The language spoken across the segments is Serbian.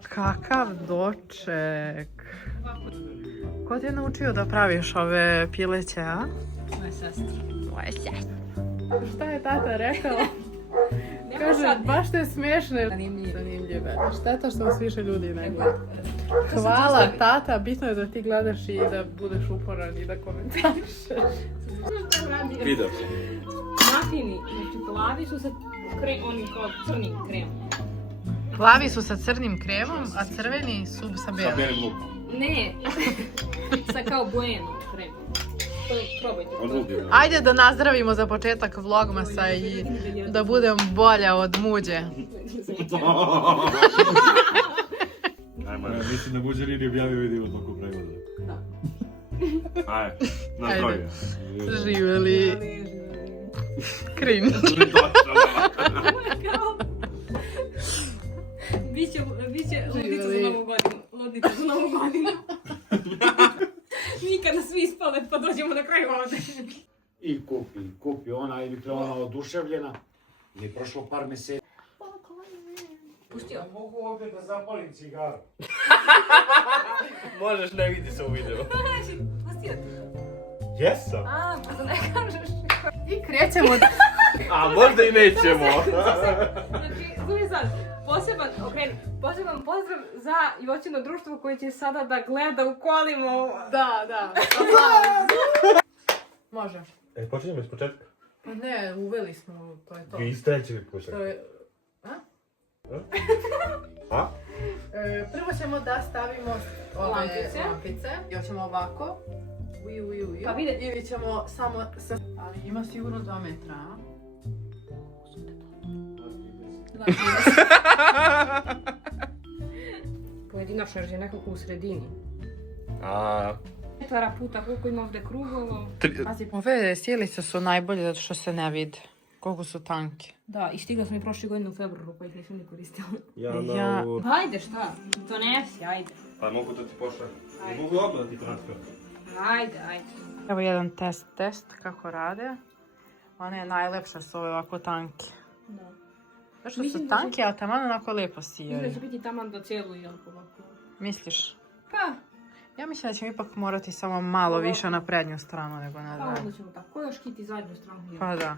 Kakav doček. Ko te je naučio da praviš ove pileće, a? Moja sestra. Moja sestra. Šta je tata rekao? Kaže, baš te smiješne. Zanimljive. Šteta što vas više ljudi ne gleda. Hvala tata, bitno je da ti gledaš i da budeš uporan i da komentarišeš. Video. Mafini, znači plavi su sa onim kao crnim kremom. Plavi su sa crnim kremom, a crveni su sa bijelim. Sa bijelim lukom. Ne, sa kao bojenom kremom. Probajte. Ajde da nazdravimo za početak vlogmasa i da budem bolja od muđe. Mislim da Buđe Ridi objavio video toliko prevoda. Da. Ajde, na zdravlje. Živjeli. Cringe. Biće ludnica za novu godinu. Ludnica za novu godinu. Mi kada svi ispale pa dođemo na kraju ovdje. I kupi ona i bila ona oduševljena. Nije prošlo par mjeseci. Pustio. Mogu ovdje da zapalim cigaru. Možeš, ne vidi se u videu. Pustio. Jesam. A, pa da ne kažeš. I krećemo. A možda i nećemo. Znači, slušaj sad, poseban pozdrav za Jocino društvo koje će sada da gleda u kolima. Da. Može. Počinjemo iz početka. Pa ne, uveli smo, to je to. Vi iz trećeg početka. To je... A? Prvo ćemo da stavimo ove Lampice. lampice. Još ćemo ovako. Pa vide. Ili ćemo samo... Ali ima sigurno 2 metra, a? Pojedinačno je nekako u sredini. A... Metara puta koliko ima ovdje krugovo. Ove sjelice su najbolje zato što se ne vide. Koliko su tanke. Da, i stigla sam i prošle godine u februaru pa ih nisam ni koristila. Ja- Ajde šta, donesi, ajde. Pa mogu da ti pošaljem. I mogu odmah da ti transfer. Ajde. Evo jedan test kako rade. One je najlepše su ove ovako tanke. Da. Zašto Mislim su da će- tanke, ali taman onako lijepo Mislim da sijaju. će biti taman do cijelu jelku ovako. Misliš? Pa, Ja mislim da ćemo ipak morati samo malo Ovako. više na prednju stranu nego na pa zadnju. onda ćemo tako još kiti zadnju stranu jelku. Pa da.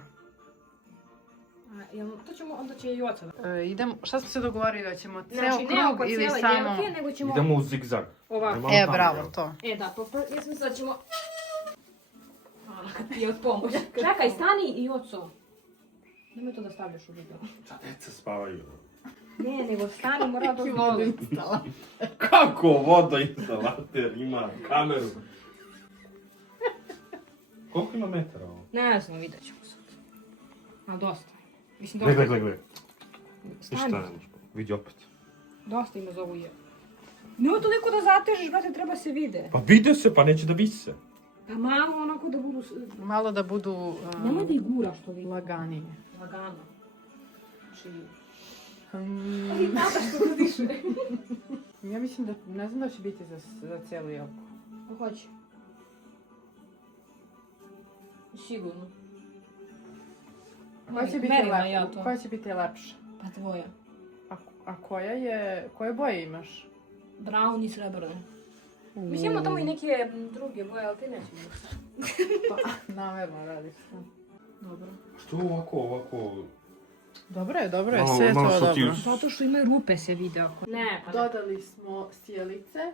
To ćemo, onda će i Joca. Idemo, šta smo se dogovorili da ćemo ceo Znači, ne oko krug ili cijele samo... jelke, nego ćemo Idemo u zigzag. ovako. Ajmo E, tamo, bravo, evo. to. Da, ja sam mislila da ćemo... Hvala kad ti je od pomoći. Čekaj, stani i Joco. Nemoj to da stavljaš u video. Šta deca spavaju? Ne, nego stani, mora dozvoli. Kako vodoinstalater ima kameru? Koliko ima metara ovo? Ne znam, vidjet ćemo sad. Ali dosta. Mislim, Gle. dosta. Ništa Stani, ne možeš. Vidi opet. dosta ima za ovu je. Nemoj toliko da zatežeš, brate, treba se vide. Pa vide se, pa neće da vise. Pa malo onako da budu... Malo da budu Nemoj da ih guraš to vidi. laganije. Lagano. Znači... Hmm, Ali tata što da diše. ja mislim da, ne znam da će biti za cijelu jelku. Pa hoće. Sigurno. Koja će biti Merila lepša? ja to. Koja će biti lepša? Pa tvoja. A koje boje imaš? Brown i srebrne. Mislim, imamo tamo i neke druge boje, ali ti neće biti. Pa, namjerno radiš to. Dobro. Što ovako? Dobro je, Malo- sve je malo to što ti- dobro. Zato što imaju rupe se vide ako... Ne, pa ne. Dodali smo sjelice.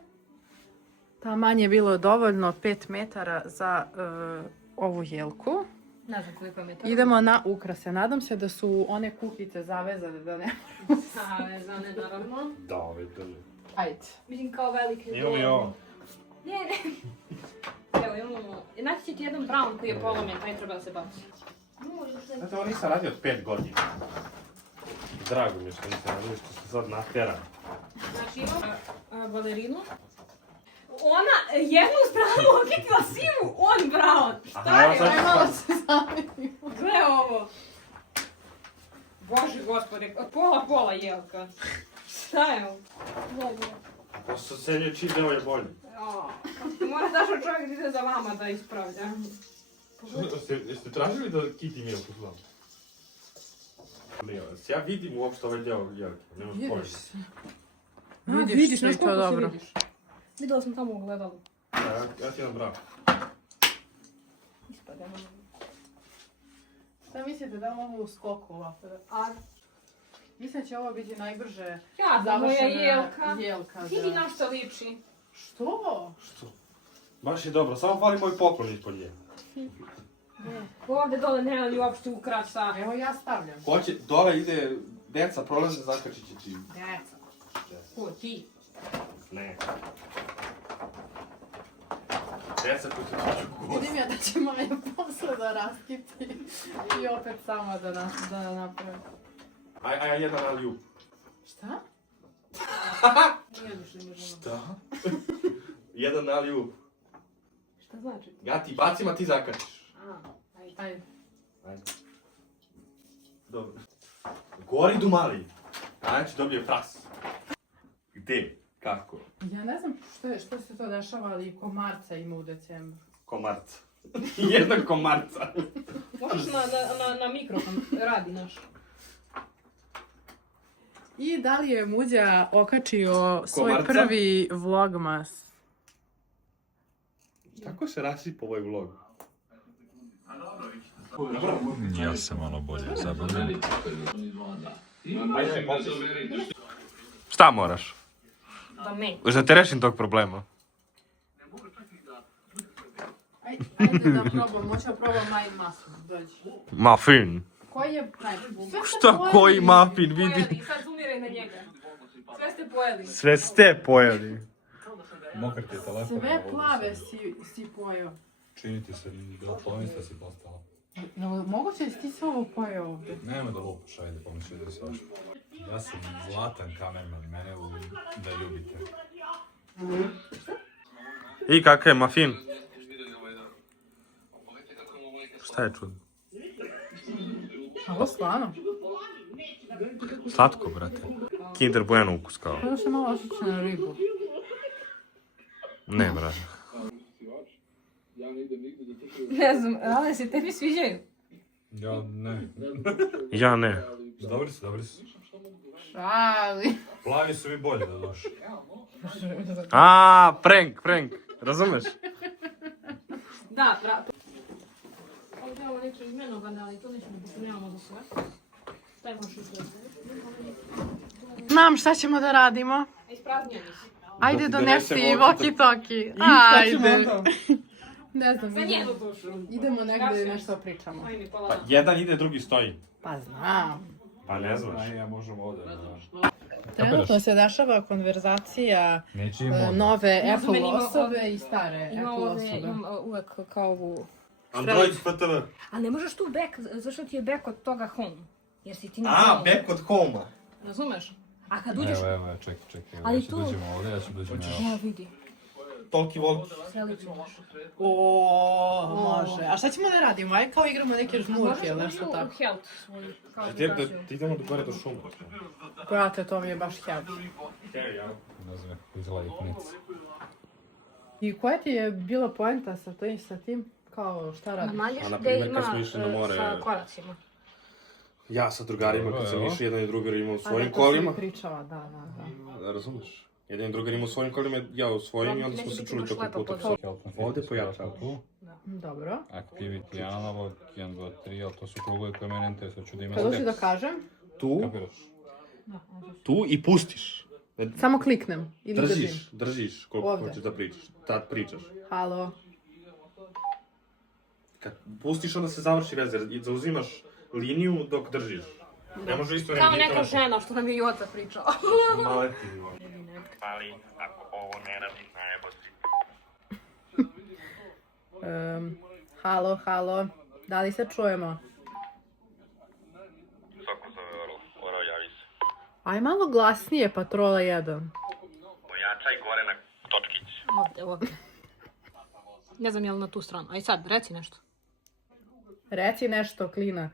Taman je bilo dovoljno 5 metara za ovu jelku. Ne znam koliko je metara. Idemo na ukrase. Nadam se da su one kukice zavezane da ne... Savezane, naravno. Da, vidim. Ajde. Mislim kao velike Imamo i ovo. Ne. Evo imamo... Naći će ti jedan brown koji je polomljen, taj treba da se baci. Znate, ovo nisam radio od 5 godina. Drago mi je što nisam radio, što sam sad natjeran. Znači imamo balerinu. Ona jednu stranu okitila sivu, on brown. Šta Aha, evo je? sad ću Malo spati. se zamenimo. Gle ovo. Bože gospode, pola jelka. Šta je ovo? Pa su se čiji deo je bolji. Mora dašao čovjek da ide za vama da ispravlja. Jeste tražili da Kitty Milku znam? Ja vidim uopšte ovaj deo jelke, nemaš pojma. Vidiš se. Vidiš li to dobro? Vidjela sam tamo u gledalu. Ja ti imam bravo. Ispademo. Šta mislite, da li mogu u skoku ovako? Mislim da će ovo biti najbrže Ja, moja završena jelka. Vidi na što liči. Što? Baš je dobro, samo fali moj poklon ispod nje. Ovdje dole nema li uopšte ukrasa. Evo ja stavljam. Hoće, dole ide, deca prolaze, zakačit će ti. Deca. Ko, ti? Ne. Deca koji se tuču gost. Vidim ja da će Maja posle da raskiti i opet sama da napravi. Aj, jedan aliju. Šta? Nije više mi žena. Šta? Jedan aliju. Šta znači? Ja ti bacim, a ti zakačiš. Ajde. Dobro. Gori dumali. Znači dobije fras. Gde? Kako? Ja ne znam što se to dešava, ali komarca ima u decembru. Komarca. Jedan komarca. Možeš na mikrofon, radi naš. I da li je Muđa okačio svoj Komarca? prvi vlogmas? Kako se rasipa ovaj vlog? Ja sam malo bolje zabavljen. Šta moraš? Da meni. Da te rešim tog problema. Ajde da probam, hoću da probam Majin masu. Dođi. Muffin. Koji je sve Šta koji muffin vidi? Pojeli, sad zumiraj na njega. Sve ste pojeli. Sve ste pojeli. Mokar ti je telefon. Sve plave si pojeo. Čini ti se da polomista si postala. Moguće da si ti sve ovo pojeo ovdje? Nema da lupaš, ajde, pomisli da si nešto. Ja sam zlatan kamerman, mene da ljubite. I kakav je muffin? Šta je čudno? Ovo slano. Slatko, brate. Kinder Bueno ukus kao. Ovo se malo osjeća na ribu. Ne, brate. Ne znam, ali se tebi sviđaju? Ja ne. Ja ne. Dobri su, dobri su. Šali. Plavi su mi bolje da došli. A, prank. Razumeš? Da, ovdje je ovo neko imenovane, ali to nećemo biti, nemamo za sve. Šta imaš u sve? Znam šta ćemo da radimo. Ispraznjeni si. Ajde Da ti donesi donesem walkie-talkie. Ajde. Ne znam, Za njenu dušu. idemo negdje nešto pričamo. Aj mi pola. Pa jedan ide, drugi stoji. Pa znam. Pa ne znaš. Aj, ja možemo ovdje. Trenutno se dešava konverzacija Neće im ovdje. nove Ja Apple sam osobe i stare Ima Apple ovdje, osobe. imam uvek kao ovu... Android FTV. A ne možeš tu back, zašto ti je back od toga home? Jer si ti na A, home. back od homa. Razumeš? A kad uđeš... Evo, čekaj. Ali Ja ću tu- dođemo ovdje, ja ću dođemo ovdje. Ja vidi. Tolki volki. Selicu imaš. Može. A šta ćemo da radimo? Aj kao igramo neke žmurke ili nešto Možeš tako. u health svoju, kao Ti edukaciju. idemo do gore do šuma. Brate, to mi je baš heavy. Ne znam, izgleda i knic. I koja ti je bila poenta sa tim? Kao šta radiš? Namaljiš A, na gdje primjer, kad ima smo išli na more- sa koracima. Ja sa drugarima, kad sam Dobro, išao, jedan i drugar imao u Pa svojim da, to si mi kolima. pričala, da. Da, razumeš? Jedan i drugar imao u svojim kolima, ja u svojim i onda smo se čuli tokom puta. Ovdje pojačava. Dobro. Activity analog, 1, 2, 3, ali to su krugovi koje mene interesuju, ću da ima Kad hoću da kažem, Tu, Kapiraš? tu i pustiš. samo kliknem ili držim. Držiš koliko Ovdje. hoćeš da pričaš. Tad pričaš. Halo. Kad pustiš, onda se završi veza i zauzimaš liniju dok držiš. Ne može isto Kao neka žena što nam je Joca pričao. Male ti. Ali, ako ovo ne radi, najbolji. Halo. Da li se čujemo? Svako zove Oro, javi se. Aj malo glasnije, Patrola 1. Pojačaj gore na točkić. Ovdje. Ne znam je li na tu stranu. Aj sad, reci nešto. Reci nešto, klinac.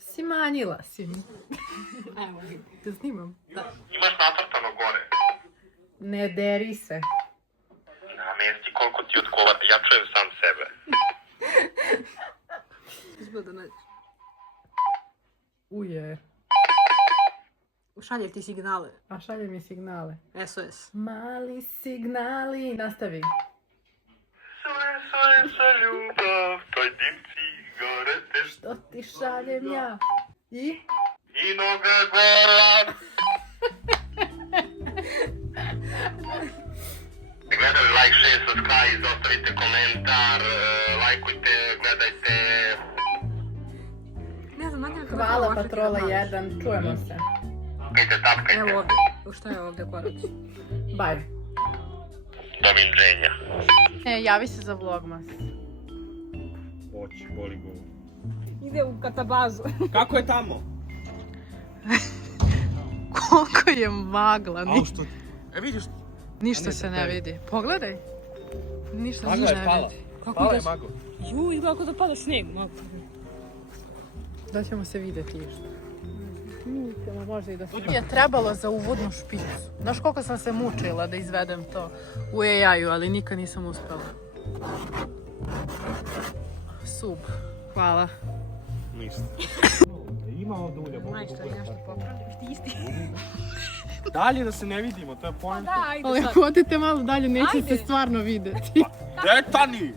Si manjila si mi. Evo. Te snimam. Imaš nacrtano gore. Ne deri se. Namesti koliko ti odgovara, ja čujem sam sebe. Izgleda ne. Uje. Šalje ti signale. A šalje mi signale. SOS. Mali signali. Nastavi. Sve ljubav, toj dim cigarete Što ti šaljem ja? I? i noga gola. Gledali, like, share, subscribe, ostavite komentar, lajkujte, gledajte. Ne znam, nadam Hvala Patrola 1. Čujemo se. Tapkajte. Evo ovdje. Šta je ovdje korac? Bye. Doviđenja. Javi se za vlogmas. Oči, boli gumu. Ide u katabazu. Kako je tamo? Koliko je magla. što? Vidiš, Ništa se ne vidi. Pogledaj. Ništa se magla je ne pala. vidi. Pala je magla. Ju, izgleda kao da pada snijeg. Da ćemo se vidjeti išto. Ćemo možda i da se... Je trebalo za uvodnu špicu. Znaš koliko sam se mučila da izvedem to u AI-u, ali nikad nisam uspela. Sub. Hvala. Ništa. Ima ovdje ulja, mogu Majstor, nešto popravljaš ti isti. Dalje da se ne vidimo, to je poenta. Da, ajde Ali sad. odite malo dalje, neće se stvarno vidjeti. Detani!